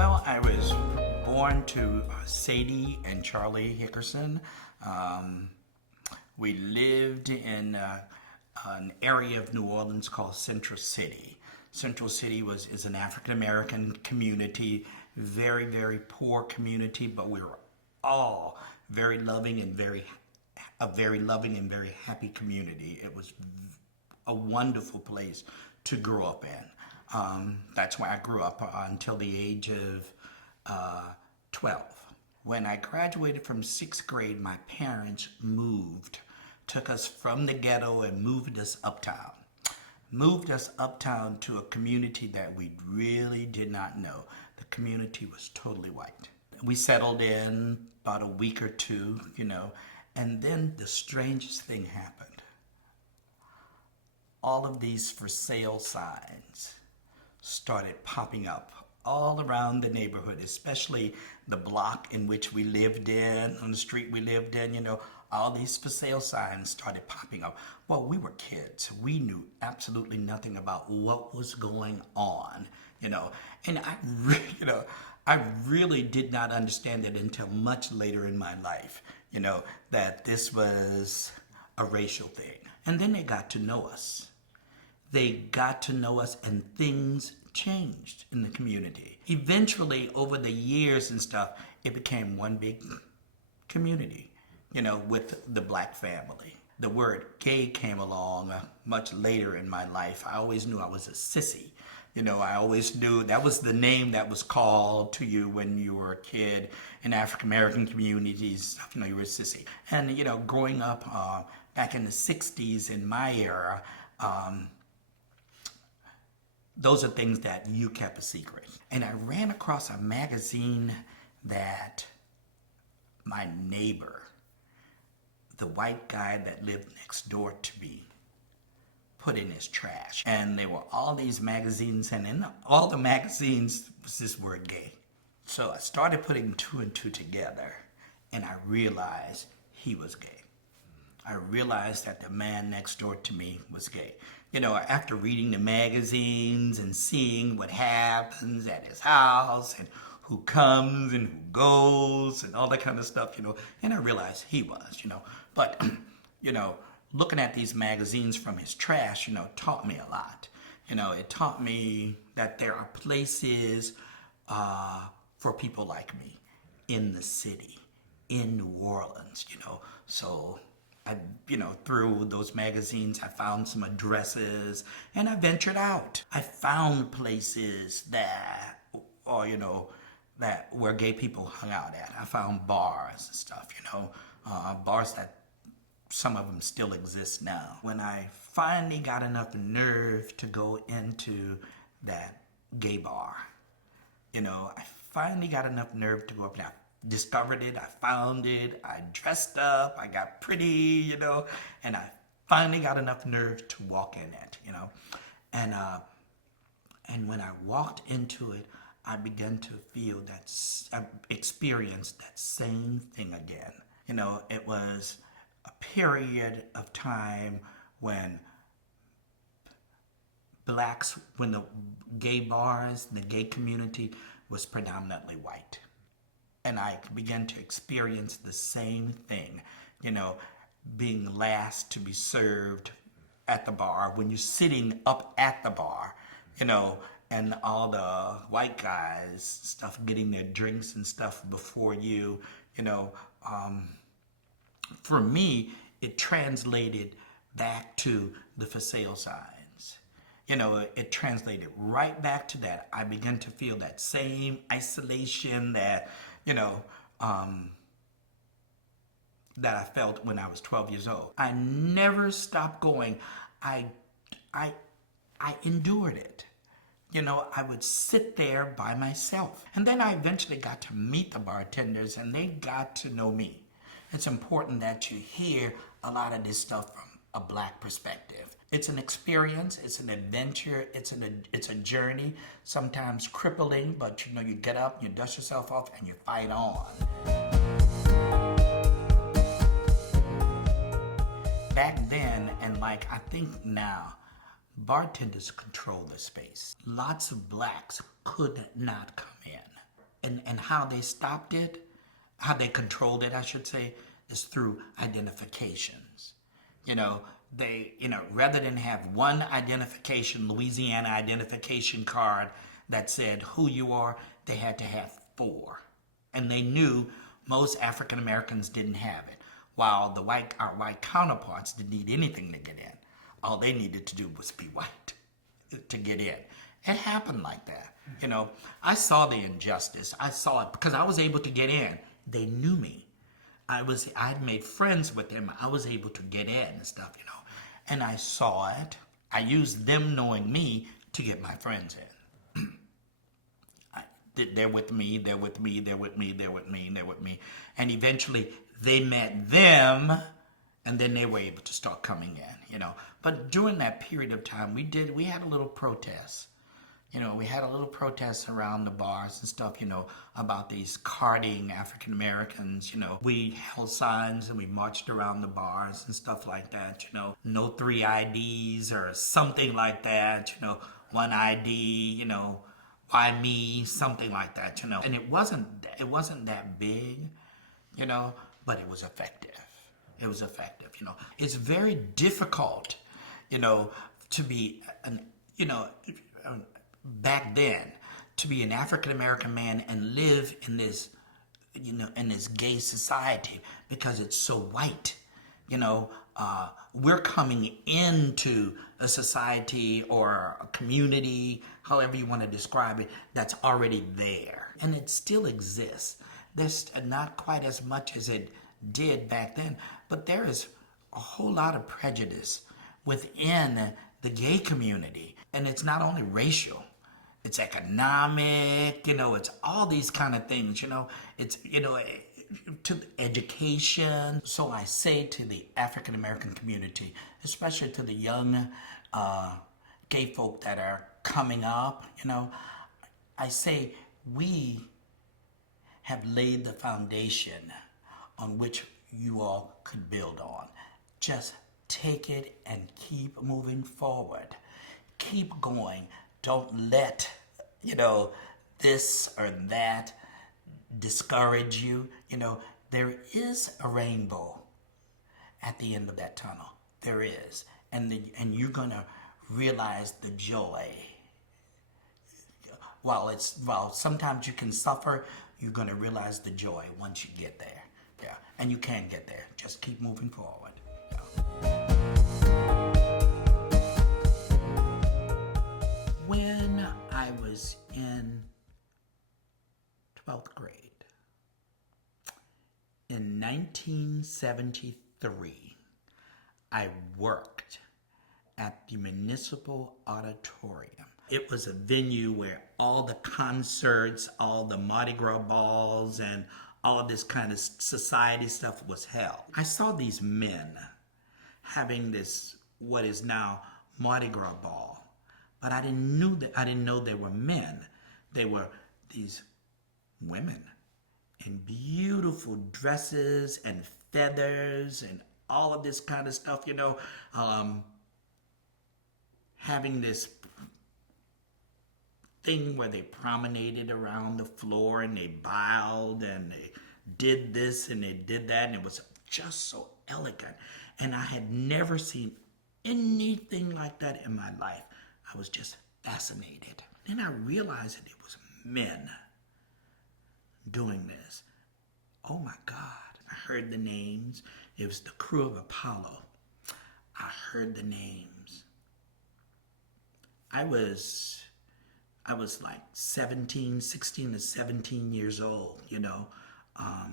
Well, I was born to Sadie and Charlie Hickerson. We lived in an area of New Orleans called Central City. Central City is an African American community, very poor community, but we were all very loving and very happy community. It was a wonderful place to grow up in. That's where I grew up until the age of 12. When I graduated from 6th grade, my parents took us from the ghetto and moved us uptown. Moved us uptown to a community that we really did not know. The community was totally white. We settled in about a week or two, and then the strangest thing happened. All of these for sale signs started popping up all around the neighborhood, especially the block in which we lived in, on the street we lived in, all these for sale signs started popping up. Well, we were kids. We knew absolutely nothing about what was going on, and I really did not understand it until much later in my life, that this was a racial thing. And then they got to know us. They got to know us, and things changed in the community. Eventually, over the years and stuff, it became one big community, with the black family. The word gay came along much later in my life. I always knew I was a sissy. I always knew that was the name that was called to you when you were a kid in African American communities. You were a sissy. And, growing up back in the 60s in my era, those are things that you kept a secret. And I ran across a magazine that my neighbor, the white guy that lived next door to me, put in his trash. And there were all these magazines, and in all the magazines was this word gay. So I started putting two and two together, and I realized he was gay. I realized that the man next door to me was gay. After reading the magazines and seeing what happens at his house and who comes and who goes and all that kind of stuff, and I realized he was, But, looking at these magazines from his trash, taught me a lot. It taught me that there are places for people like me in the city, in New Orleans, So I, through those magazines, I found some addresses and I ventured out. I found places that, that where gay people hung out at. I found bars and stuff, bars that some of them still exist now. When I finally got enough nerve to go into that gay bar, I finally got enough nerve to go up there. Discovered it, I found it, I dressed up, I got pretty, and I finally got enough nerve to walk in it, and when I walked into it, I began to feel that, I experienced that same thing again. It was a period of time when when the gay bars, the gay community was predominantly white. And I began to experience the same thing, being last to be served at the bar when you're sitting up at the bar, and all the white guys stuff getting their drinks and stuff before you, For me, it translated back to the for sale signs. It translated right back to that. I began to feel that same isolation that, that I felt when I was 12 years old. I never stopped going. I endured it. I would sit there by myself. And then I eventually got to meet the bartenders and they got to know me. It's important that you hear a lot of this stuff from a black perspective. It's an experience, it's an adventure, it's a journey, sometimes crippling, but you get up, you dust yourself off, and you fight on. Back then, and like I think now, bartenders control the space. Lots of blacks could not come in. and how they stopped it, how they controlled it, I should say, is through identifications. You know, they, rather than have one identification, Louisiana identification card that said who you are, they had to have four. And they knew most African Americans didn't have it, while our white counterparts didn't need anything to get in. All they needed to do was be white to get in. It happened like that. I saw the injustice. I saw it because I was able to get in. They knew me. I'd made friends with them. I was able to get in and stuff, And I saw it. I used them knowing me to get my friends in. They're with me, they're with me, they're with me, they're with me, they're with me. And eventually they met them, and then they were able to start coming in, But during that period of time, we had a little protest. We had a little protest around the bars and stuff, about these carding African Americans, We held signs and we marched around the bars and stuff like that, No 3 IDs or something like that, one ID, why me, something like that, And it wasn't that big, but it was effective. It was effective, It's very difficult, to be back then, to be an African American man and live in this, in this gay society because it's so white. We're coming into a society or a community, however you want to describe it, that's already there. And it still exists. There's not quite as much as it did back then, but there is a whole lot of prejudice within the gay community. And it's not only racial. It's economic, it's all these kind of things, it's, to education. So I say to the African American community, especially to the young gay folk that are coming up, I say we have laid the foundation on which you all could build on. Just take it and keep moving forward. Keep going. Don't let, this or that discourage you. There is a rainbow at the end of that tunnel. There is. And you're going to realize the joy. While sometimes you can suffer, you're going to realize the joy once you get there. Yeah. And you can get there. Just keep moving forward. Yeah. When I was in 12th grade, in 1973, I worked at the Municipal Auditorium. It was a venue where all the concerts, all the Mardi Gras balls, and all of this kind of society stuff was held. I saw these men having this, what is now Mardi Gras ball. But I didn't know they were men. They were these women in beautiful dresses and feathers and all of this kind of stuff, having this thing where they promenaded around the floor and they bowed and they did this and they did that, and it was just so elegant. And I had never seen anything like that in my life. I was just fascinated. Then I realized that it was men doing this. Oh my God. I heard the names. It was the crew of Apollo. I heard the names. I was like 16 to 17 years old, and I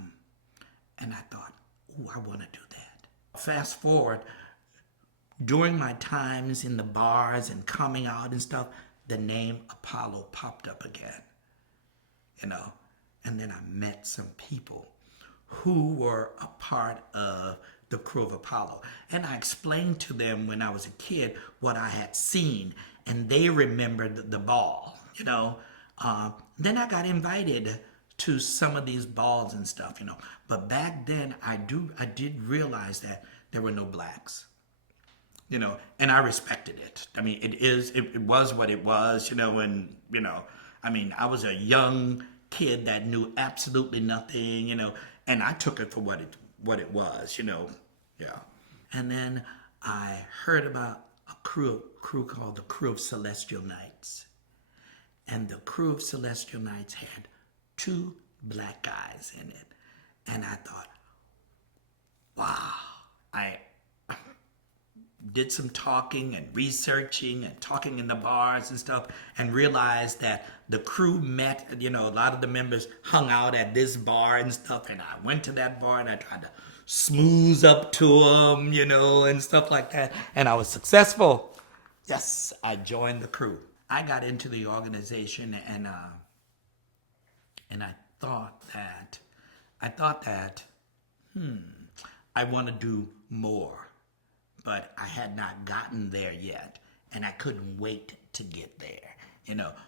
thought, ooh, I want to do that. Fast forward, during my times in the bars and coming out and stuff, the name Apollo popped up again, and then I met some people who were a part of the crew of Apollo. And I explained to them when I was a kid what I had seen, and they remembered the ball, Then I got invited to some of these balls and stuff, But back then, I did realize that there were no blacks, and I respected it. I mean, it was what it was, and, I was a young kid that knew absolutely nothing, and I took it for what it was, yeah. And then I heard about a crew called the Crew of Celestial Knights. And the Crew of Celestial Knights had 2 black guys in it. And I thought, wow. I did some talking and researching and talking in the bars and stuff, and realized that the crew met, a lot of the members hung out at this bar and stuff, and I went to that bar and I tried to smooth up to them, and stuff like that, and I was successful. Yes, I joined the crew. I got into the organization, and I thought that I want to do more. But I had not gotten there yet, and I couldn't wait to get there,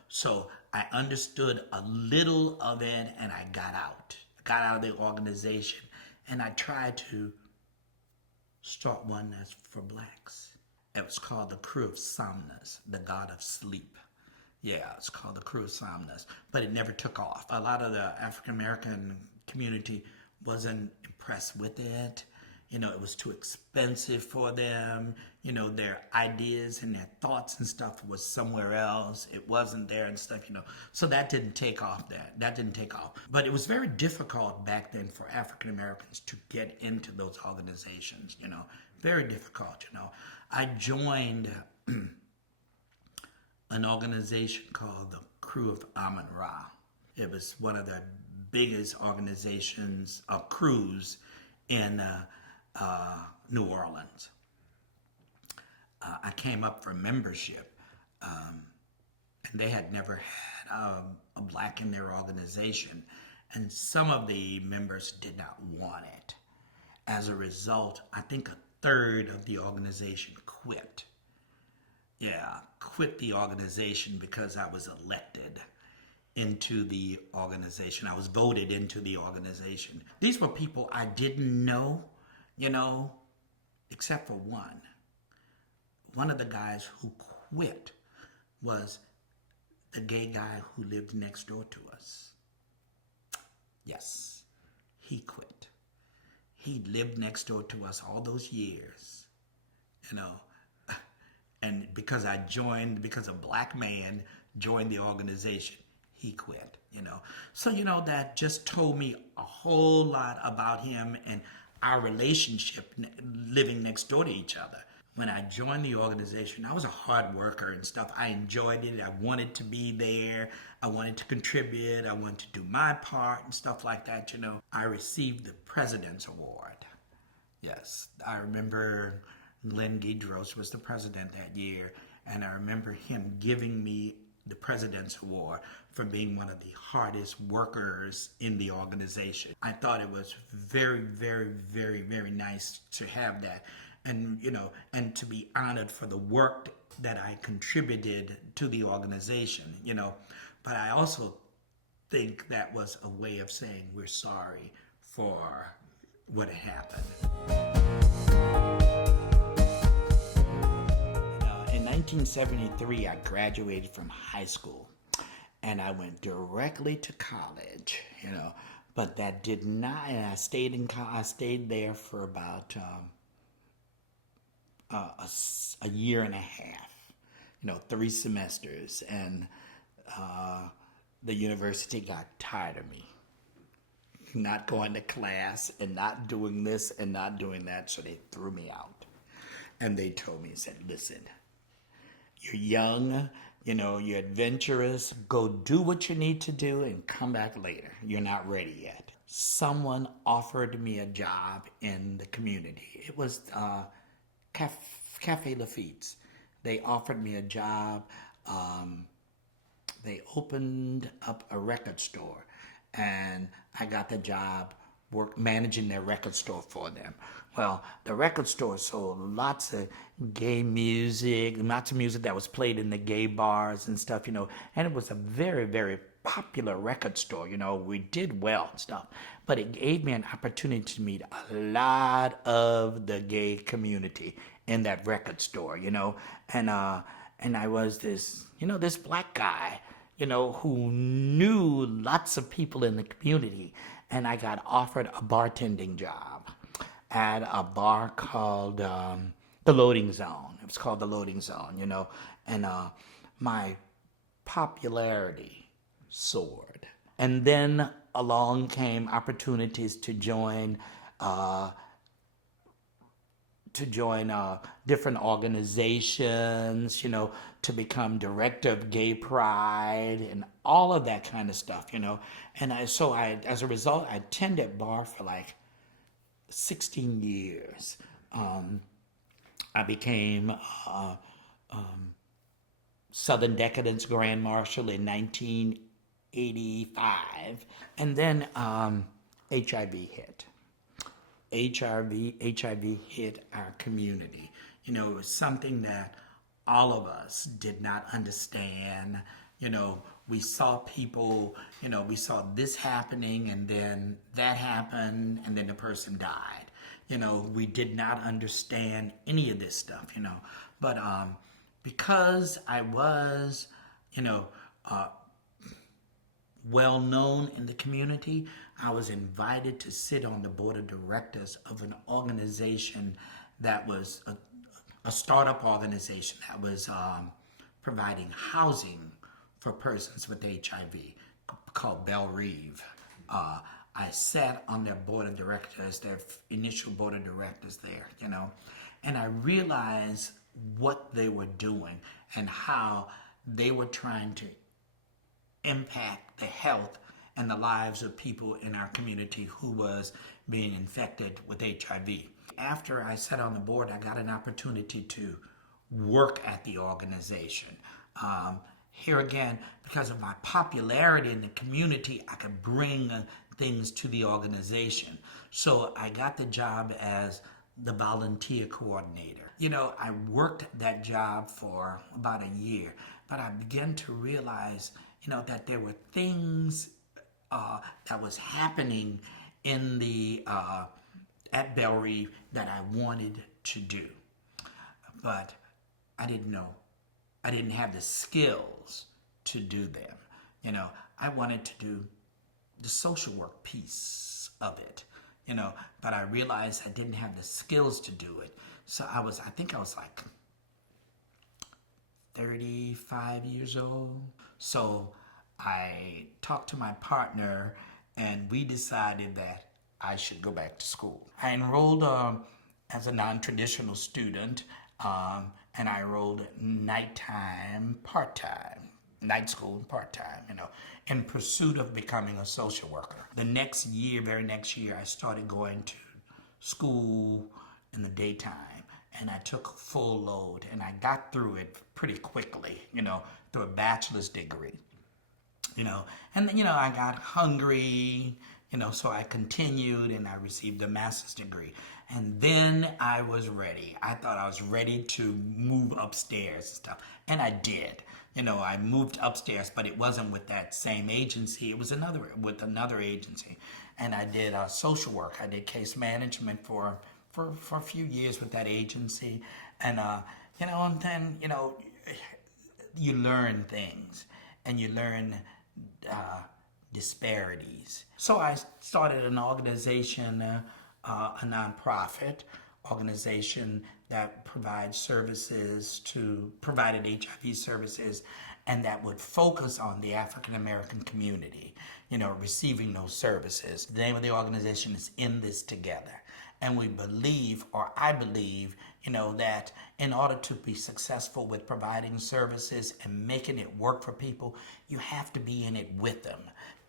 So I understood a little of it, and I got out. Of the organization, and I tried to start one that's for blacks. It was called the Crew of Somnus, the god of sleep. Yeah, it's called the Crew of Somnus, but it never took off. A lot of the African American community wasn't impressed with it. It was too expensive for them. Their ideas and their thoughts and stuff was somewhere else. It wasn't there and stuff, So that didn't take off. That didn't take off. But it was very difficult back then for African Americans to get into those organizations, Very difficult, I joined an organization called the Crew of Amun-Ra. It was one of the biggest organizations of crews in New Orleans. I came up for membership, and they had never had a black in their organization, and some of the members did not want it. As a result, I think 1/3 of the organization quit. Yeah, quit the organization because I was elected into the organization. I was voted into the organization. These were people I didn't know, except for one. One of the guys who quit was the gay guy who lived next door to us. Yes, he quit. He lived next door to us all those years, and because a black man joined the organization, he quit, So, that just told me a whole lot about him and our relationship living next door to each other. When I joined the organization, I was a hard worker and stuff. I enjoyed it. I wanted to be there. I wanted to contribute. I wanted to do my part and stuff like that, I received the President's Award. Yes, I remember Glenn Guidros was the president that year, and I remember him giving me the President's Award for being one of the hardest workers in the organization. I thought it was very, very, very, very nice to have that, and and to be honored for the work that I contributed to the organization, But I also think that was a way of saying we're sorry for what had happened. In 1973, I graduated from high school, and I went directly to college, But that did not, and I stayed there for about a year and a half, 3 semesters, and the university got tired of me. Not going to class and not doing this and not doing that, so they threw me out. And they told me, said, listen, you're young, you're adventurous, go do what you need to do and come back later. You're not ready yet. Someone offered me a job in the community. It was Cafe Lafitte's. They offered me a job. They opened up a record store, and I got the job managing their record store for them. Well, the record store sold lots of gay music, lots of music that was played in the gay bars and stuff, and it was a very, very popular record store, we did well and stuff, but it gave me an opportunity to meet a lot of the gay community in that record store, and I was this, this black guy, who knew lots of people in the community, and I got offered a bartending job at a bar called the Loading Zone. It was called the Loading Zone, and my popularity soared. And then along came opportunities to join different organizations, to become director of Gay Pride and all of that kind of stuff, And as a result, I attended bar for like 16 years. I became Southern Decadence Grand Marshal in 1985, and then HIV hit. HIV hit our community. It was something that all of us did not understand. We saw people, we saw this happening, and then that happened, and then the person died. We did not understand any of this stuff, But because I was, well known in the community, I was invited to sit on the board of directors of an organization that was a startup organization that was providing housing for persons with HIV, called Belle Reve. I sat on their board of directors, their initial board of directors there, and I realized what they were doing and how they were trying to impact the health and the lives of people in our community who was being infected with HIV. After I sat on the board, I got an opportunity to work at the organization. Here again, because of my popularity in the community, I could bring things to the organization. So I got the job as the volunteer coordinator. I worked that job for about a year, but I began to realize, that there were things that was happening in the at Belle Reve that I wanted to do, but I didn't know. I didn't have the skills to do them. I wanted to do the social work piece of it, but I realized I didn't have the skills to do it. So I think I was like 35 years old. So I talked to my partner, and we decided that I should go back to school. I enrolled as a non-traditional student, and I enrolled nighttime, part-time, night school and part-time, in pursuit of becoming a social worker. The very next year, I started going to school in the daytime, and I took a full load, and I got through it pretty quickly, through a bachelor's degree. And then, I got hungry, so I continued and I received a master's degree. And then I was ready. I thought I was ready to move upstairs and stuff. And I did. I moved upstairs, but it wasn't with that same agency. It was with another agency. And I did social work. I did case management for a few years with that agency. And, and then, you learn things and you learn disparities. So I started an organization, a nonprofit organization that provided HIV services, and that would focus on the African American community, receiving those services. The name of the organization is In This Together. And we believe, or I believe, that in order to be successful with providing services and making it work for people, you have to be in it with them.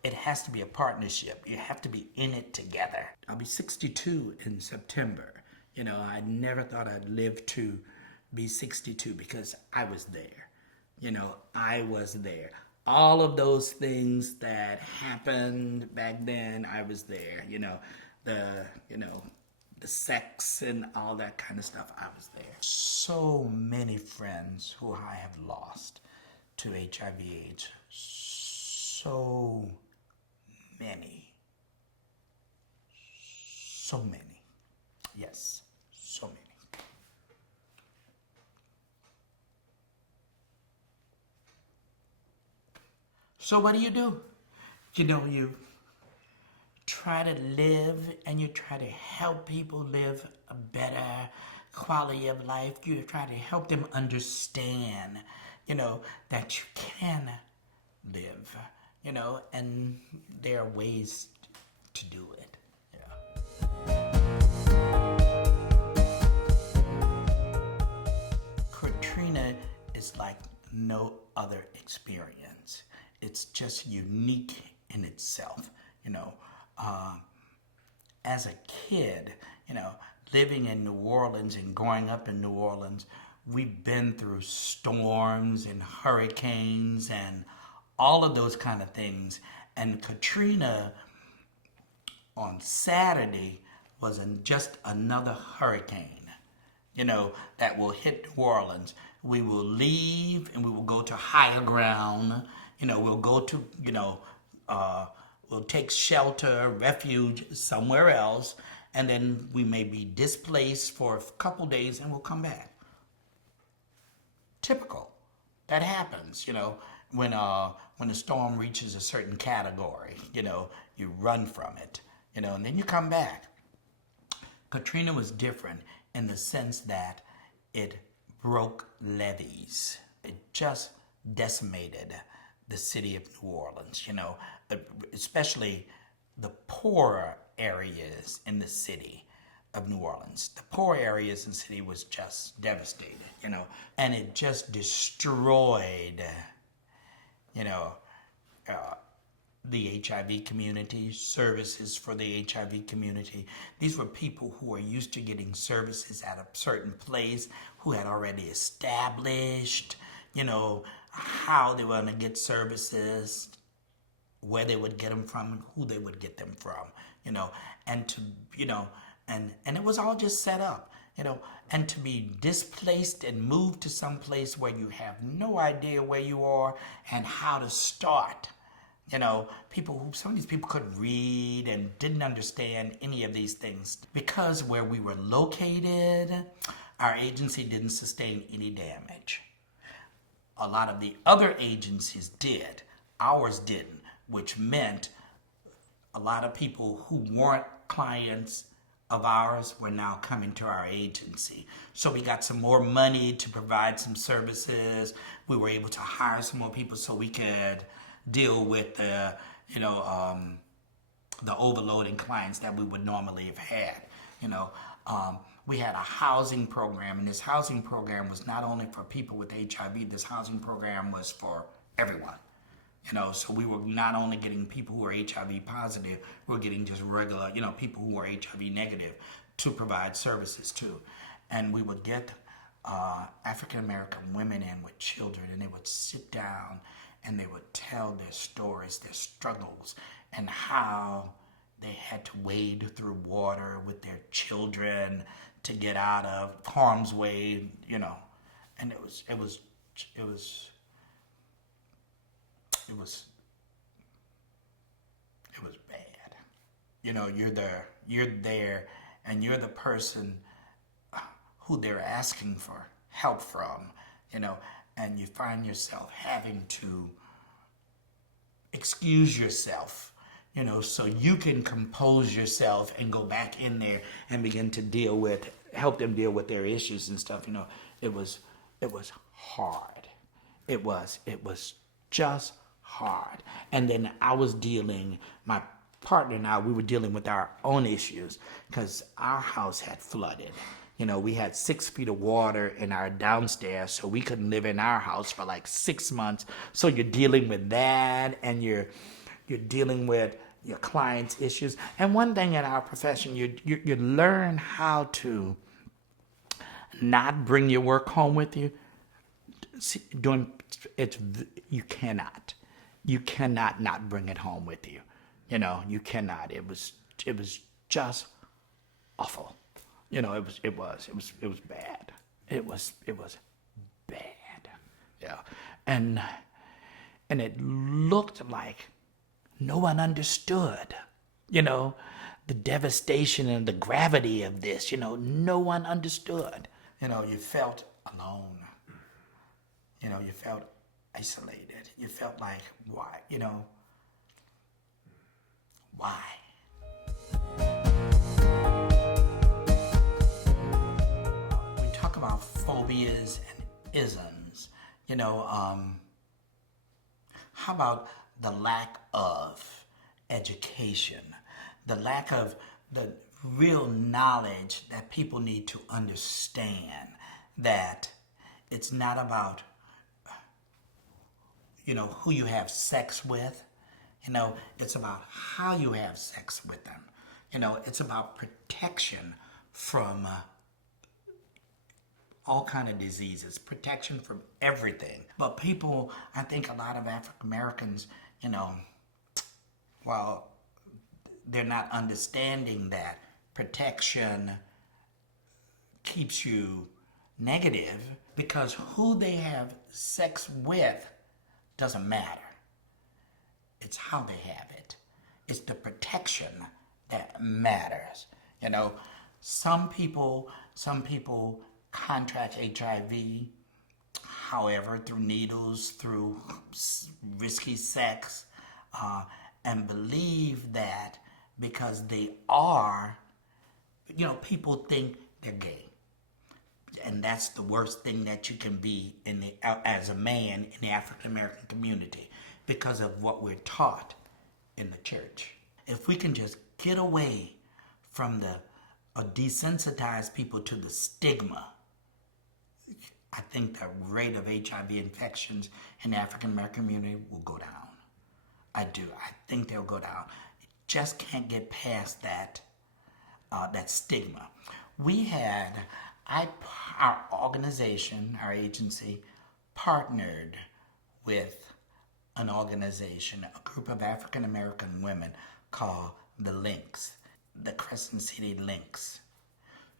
It has to be a partnership. You have to be in it together. I'll be 62 in September. I never thought I'd live to be 62 because I was there. I was there. All of those things that happened back then, I was there. The sex and all that kind of stuff, I was there. So many friends who I have lost to HIV/AIDS. So many. So many. Yes, so many. So what do? You try to live and you try to help people live a better quality of life. You try to help them understand, that you can live, and there are ways to do it. Katrina is like no other experience. It's just unique in itself, as a kid, living in New Orleans and growing up in New Orleans, we've been through storms and hurricanes and all of those kind of things. And Katrina on Saturday was just another hurricane, that will hit New Orleans. We will leave and we will go to higher ground. We'll go to, we'll take shelter, refuge somewhere else, and then we may be displaced for a couple days and we'll come back. Typical. That happens, when the storm reaches a certain category, you run from it, and then you come back. Katrina was different in the sense that it broke levees. It just decimated the city of New Orleans, especially the poorer areas in the city of New Orleans. The poor areas in the city was just devastated, and it just destroyed, the HIV community, services for the HIV community. These were people who were used to getting services at a certain place, who had already established, how they were going to get services, where they would get them from, and who they would get them from, and to, and it was all just set up, and to be displaced and moved to some place where you have no idea where you are and how to start. Some of these people couldn't read and didn't understand any of these things. Because where we were located, our agency didn't sustain any damage. A lot of the other agencies did. Ours didn't, which meant a lot of people who weren't clients of ours were now coming to our agency. So we got some more money to provide some services. We were able to hire some more people so we could deal with the overloading clients that we would normally have had. We had a housing program, and this housing program was not only for people with HIV. This housing program was for everyone. So we were not only getting people who are HIV positive, we were getting just regular, people who are HIV negative to provide services to. And we would get African American women in with children, and they would sit down and they would tell their stories, their struggles, and how they had to wade through water with their children to get out of harm's way, and it was bad. You're there, and you're the person who they're asking for help from, and you find yourself having to excuse yourself, so you can compose yourself and go back in there and begin to help them deal with their issues and stuff. It was hard. It was just hard. And then my partner and I, we were dealing with our own issues because our house had flooded. We had 6 feet of water in our downstairs, so we couldn't live in our house for like 6 months. So you're dealing with that, and you're dealing with your clients' issues. And one thing in our profession, you learn how to not bring your work home with you. You cannot not bring it home with you. You cannot. It was just awful. It was bad. It was bad. Yeah. And it looked like no one understood, the devastation and the gravity of this, no one understood. You felt alone. You felt isolated. You felt like, why? Why? We talk about phobias and isms. How about the lack of education, the lack of the real knowledge that people need to understand that it's not about, who you have sex with. It's about how you have sex with them. It's about protection from all kind of diseases, protection from everything. But people, I think a lot of African Americans, while they're not understanding that protection keeps you negative, because who they have sex with doesn't matter. It's how they have it. It's the protection that matters. Some people contract HIV, however, through needles, through risky sex, and believe that because they are, people think they're gay. And that's the worst thing that you can be as a man in the African American community, because of what we're taught in the church. If we can just get away from desensitize people to the stigma, I think the rate of HIV infections in the African American community will go down. I do. I think they'll go down. Just can't get past that stigma. Our organization, our agency, partnered with an organization, a group of African American women called the Links, the Crescent City Links,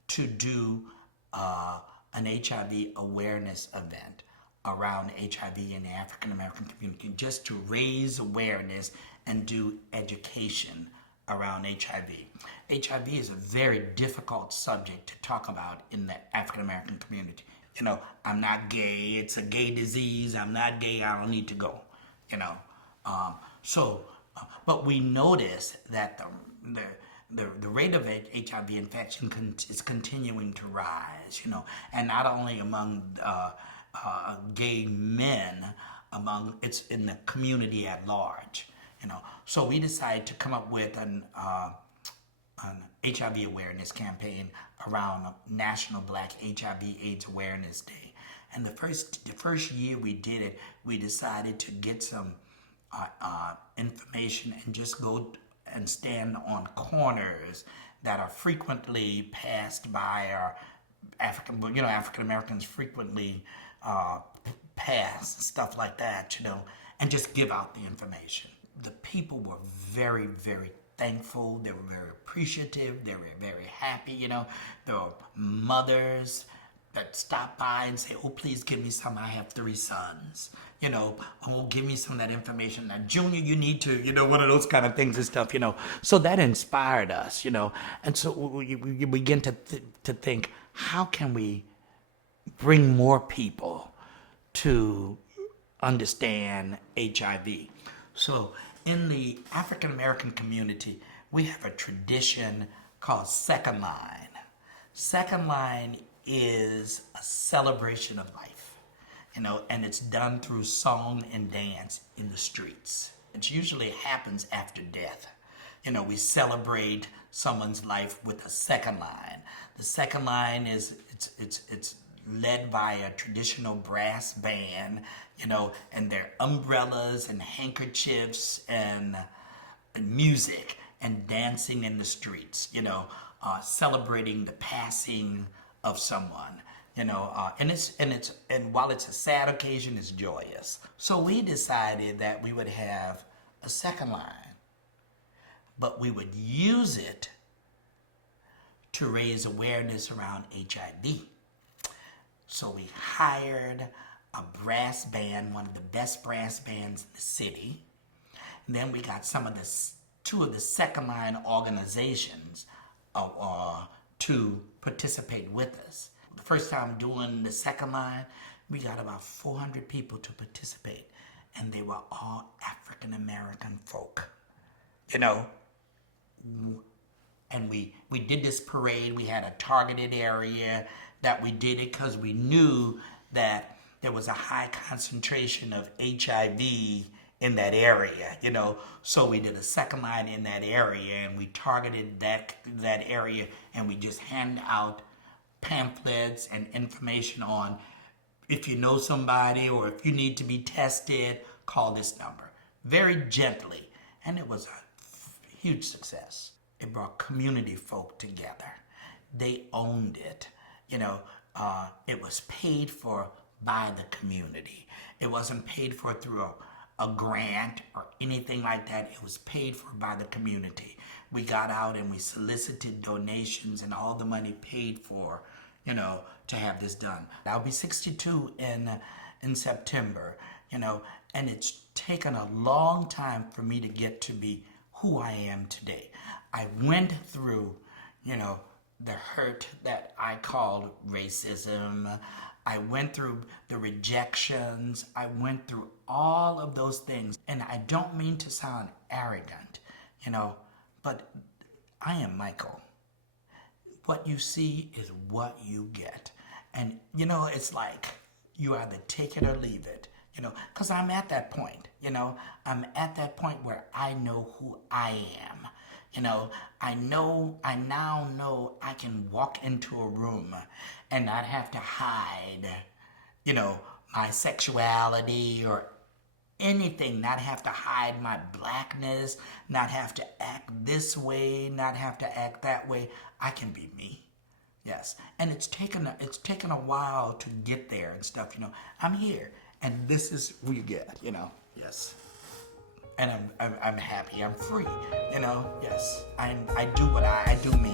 to do an HIV awareness event around HIV in the African American community, just to raise awareness and do education around HIV. HIV is a very difficult subject to talk about in the African American community. I'm not gay, it's a gay disease, I'm not gay, I don't need to go. But we notice that the rate of HIV infection is continuing to rise, and not only among gay men, it's in the community at large, So we decided to come up with an HIV awareness campaign around National Black HIV/AIDS Awareness Day. And the first year we did it, we decided to get some information and just go and stand on corners that are frequently passed by our African Americans frequently pass, stuff like that, and just give out the information. The people were very, very thankful. They were very appreciative. They were very happy, There were mothers that stop by and say, oh, please give me some. I have 3 sons, oh, give me some of that information. Now, Junior, you need to, one of those kind of things and stuff, So that inspired us, And so we begin to think, how can we bring more people to understand HIV? So in the African American community, we have a tradition called Second Line. Second Line is a celebration of life, and it's done through song and dance in the streets. It usually happens after death. We celebrate someone's life with a second line. The second line is it's led by a traditional brass band, and their umbrellas and handkerchiefs and music and dancing in the streets, celebrating the passing of someone, and while it's a sad occasion, it's joyous. So we decided that we would have a second line, but we would use it to raise awareness around HIV. So we hired a brass band, one of the best brass bands in the city. And then we got two of the second line organizations to participate with us. The first time doing the second line, We got about 400 people to participate, and they were all African American folk, you know. And we did this parade. We had a targeted area that we did it because we knew that there was a high concentration of HIV in that area, you know. So we did a second line in that area, and we targeted that area, and we just hand out pamphlets and information on, if you know somebody or if you need to be tested, call this number. Very gently. And it was a huge success. It brought community folk together. They owned it. You know, it was paid for by the community. It wasn't paid for through a grant or anything like that. It was paid for by the community. We got out and we solicited donations, and all the money paid for, you know, to have this done. I'll be 62 in September, you know, and it's taken a long time for me to get to be who I am today. I went through, you know, the hurt that I called racism. I went through the rejections. I went through all of those things. And I don't mean to sound arrogant, you know, but I am Michael. What you see is what you get. And, you know, it's like you either take it or leave it, you know, because I'm at that point, you know. I'm at that point where I know who I am. You know, I now know I can walk into a room and not have to hide, you know, my sexuality or anything, not have to hide my blackness, not have to act this way, not have to act that way. I can be me. Yes. And it's taken a while to get there and stuff, you know. I'm here, and this is who you get, you know. Yes. And I'm happy. I'm free, you know. Yes. I do what I do me.